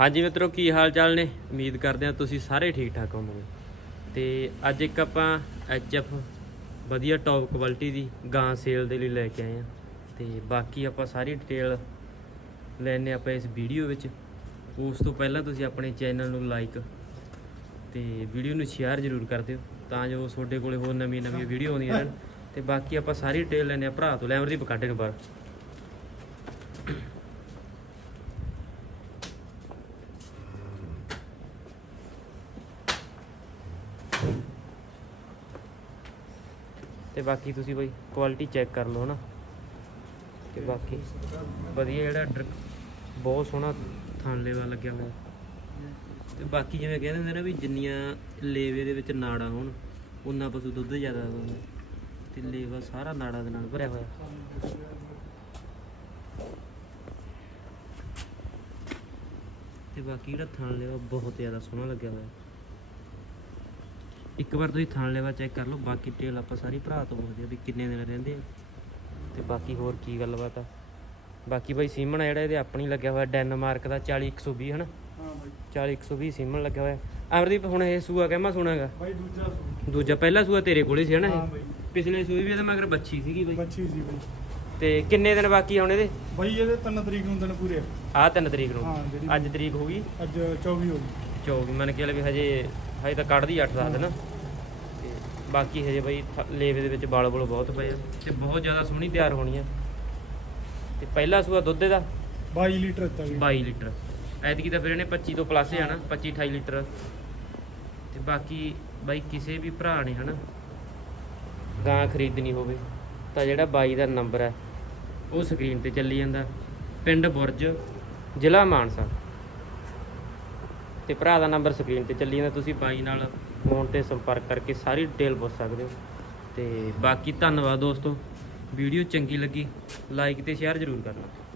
ਹਾਂਜੀ ਮਿੱਤਰੋ, ਕੀ ਹਾਲ ਚਾਲ ਨੇ? ਉਮੀਦ ਕਰਦੇ ਹਾਂ ਤੁਸੀਂ ਸਾਰੇ ਠੀਕ ਠਾਕ ਹੋਵੋਗੇ। ਤੇ ਅੱਜ ਇੱਕ ਆਪਾਂ ਐਚਐਫ ਵਧੀਆ ਟੌਪ ਕੁਆਲਿਟੀ ਦੀ ਗਾਂ ਸੇਲ ਦੇ ਲਈ ਲੈ ਕੇ ਆਏ ਆ ਤੇ ਬਾਕੀ ਆਪਾਂ ਸਾਰੀ ਡਿਟੇਲ ਲੈਣੇ ਆਪਾਂ ਇਸ ਵੀਡੀਓ ਵਿੱਚ। ਉਸ ਤੋਂ ਪਹਿਲਾਂ ਤੁਸੀਂ ਆਪਣੇ ਚੈਨਲ ਨੂੰ ਲਾਈਕ ਤੇ ਵੀਡੀਓ ਨੂੰ ਸ਼ੇਅਰ ਜ਼ਰੂਰ ਕਰ ਦਿਓ, ਤਾਂ ਜੋ ਤੁਹਾਡੇ ਕੋਲੇ ਹੋਰ ਨਵੀਆਂ ਨਵੀਆਂ ਵੀਡੀਓ ਆਉਂਦੀਆਂ ਰਹਿਣ। ਤੇ ਬਾਕੀ ਆਪਾਂ ਸਾਰੀ ਡਿਟੇਲ ਲੈਣੇ ਆ ਭਰਾ ਤੋਂ, ਲੈ ਅਮਰਦੀਪ, ਕੱਢੇ ਨੂੰ ਬਾਹਰ। ਤੇ ਬਾਕੀ ਤੁਸੀਂ ਬਈ ਕੁਆਲਿਟੀ ਚੈੱਕ ਕਰ ਲਓ ਨਾ ਤੇ ਬਾਕੀ ਵਧੀਆ ਜਿਹੜਾ ਡਰ- ਬਹੁਤ ਸੋਹਣਾ ਥਣ ਲੇਵਾ ਲੱਗਿਆ ਹੋਇਆ। ਤੇ ਬਾਕੀ ਜਿਵੇਂ ਕਹਿੰਦੇ ਹੁੰਦੇ ਨਾ ਵੀ ਜਿੰਨੀਆਂ ਲੇਵੇ ਦੇ ਵਿੱਚ ਨਾੜਾਂ ਹੋਣ, ਉਨਾ ਪਸ਼ੂ ਦੁੱਧ ਜ਼ਿਆਦਾ ਦਿੰਦਾ ਤੇ ਲੇਵਾ ਸਾਰਾ ਨਾੜਾਂ ਦੇ ਨਾਲ ਭਰਿਆ ਹੋਇਆ। ਤੇ ਬਾਕੀ ਜਿਹੜਾ ਥਣ ਲੇਵਾ ਬਹੁਤ ਜ਼ਿਆਦਾ ਸੋਹਣਾ ਲੱਗਿਆ ਹੋਇਆ। ਇੱਕ ਵਾਰ ਤੁਸੀਂ ਥਣ ਲੇਵਾ ਚੈੱਕ ਕਰ ਲਓ ਬਾਕੀ ਡਿਟੇਲ ਆਪਾਂ ਸਾਰੀ ਭਰਾ ਤੋਂ ਪੁੱਛਦੇ ਆ ਵੀ ਕਿੰਨੇ ਦਿਨ ਰਹਿੰਦੇ ਆ। ਤੇ ਬਾਕੀ ਹੋਰ ਕੀ ਗੱਲਬਾਤ ਆ। ਬਾਕੀ ਬਾਈ ਸੀਮਨ ਆ ਜਿਹੜਾ ਇਹਦੇ ਆਪਣੀ ਲੱਗਿਆ ਹੋਇਆ ਡੈਨਮਾਰਕ ਦਾ 40120 ਹਨਾ? ਹਾਂ ਬਾਈ। 40120 ਸੀਮਨ ਲੱਗਿਆ ਹੋਇਆ। ਅਮਰਦੀਪ ਹੁਣ ਇਹ ਸੂਆ ਕਹਿਮਾ ਸੁਣਾਗਾ ਬਾਈ ਦੂਜਾ। ਦੂਜਾ ਪਹਿਲਾ ਸੂਆ ਤੇਰੇ ਕੋਲੇ ਸੀ ਹਨਾ ਹਾਂ ਬਾਈ। ਪਿਛਲੇ ਸੂਏ ਵੀ ਇਹਦੇ ਮਗਰ ਬੱਚੀ ਸੀਗੀ ਬਾਈ। ਬੱਚੀ ਸੀ ਬਾਈ। ਤੇ ਕਿੰਨੇ ਦਿਨ ਬਾਕੀ ਹੁਣ ਇਹਦੇ? ਬਾਈ ਇਹਦੇ 3 ਤਰੀਕ ਨੂੰ ਦਿਨ ਪੂਰੇ ਆ। ਆਹ 3 ਤਰੀਕ ਨੂੰ। ਹਾਂ ਅੱਜ ਤਰੀਕ ਹੋ ਗਈ? ਅੱਜ 24 ਹੋ ਗਈ। 24 ਮੰਨ ਕੇ ਵੀ ਹਜੇ ਹਜੇ ਤਾਂ ਕੱਢਦੀ 8 10 ਦਿਨ। ਤੇ ਬਾਕੀ ਹਜੇ ਬਈ ਲੇਵੇ ਦੇ ਵਿੱਚ ਬਲ ਬਲ ਬਹੁਤ ਪਏ ਆ ਤੇ ਬਹੁਤ ਜ਼ਿਆਦਾ ਸੋਹਣੀ ਤਿਆਰ ਹੋਣੀ ਆ। ਤੇ ਪਹਿਲਾ ਸੂਆ ਦੁੱਧ ਦਾ 22 ਲੀਟਰ ਦਿੱਤਾ ਵੀ 22 ਲੀਟਰ। ਐਤਕੀ ਤਾਂ ਫਿਰ ਇਹਨੇ 25 ਤੋਂ ਪਲੱਸ ਜਾਣਾ 25 28 ਲੀਟਰ। ਤੇ ਬਾਕੀ ਬਾਈ ਕਿਸੇ ਵੀ ਭਰਾ ਨੇ ਹਨਾ ਗਾਂ ਖਰੀਦਣੀ ਹੋਵੇ ਤਾਂ ਜਿਹੜਾ ਬਾਈ ਦਾ ਨੰਬਰ ਹੈ ਉਹ ਸਕਰੀਨ ਤੇ ਚੱਲੀ ਜਾਂਦਾ। ਪਿੰਡ ਬੁਰਜ ਜ਼ਿਲ੍ਹਾ ਮਾਨਸਾ। ਤੇ ਭਰਾ ਦਾ ਨੰਬਰ ਸਕਰੀਨ ਤੇ ਚੱਲੀ ਜਾਂਦਾ ਤੁਸੀਂ ਬਾਈ ਨਾਲ ਫੋਨ ਤੇ ਸੰਪਰਕ ਕਰਕੇ ਸਾਰੀ ਡਿਟੇਲ ਪੁੱਛ ਸਕਦੇ ਹੋ। ਤੇ ਬਾਕੀ ਧੰਨਵਾਦ ਦੋਸਤੋ। ਵੀਡੀਓ ਚੰਗੀ ਲੱਗੀ ਲਾਈਕ ਤੇ ਸ਼ੇਅਰ ਜ਼ਰੂਰ ਕਰਨਾ।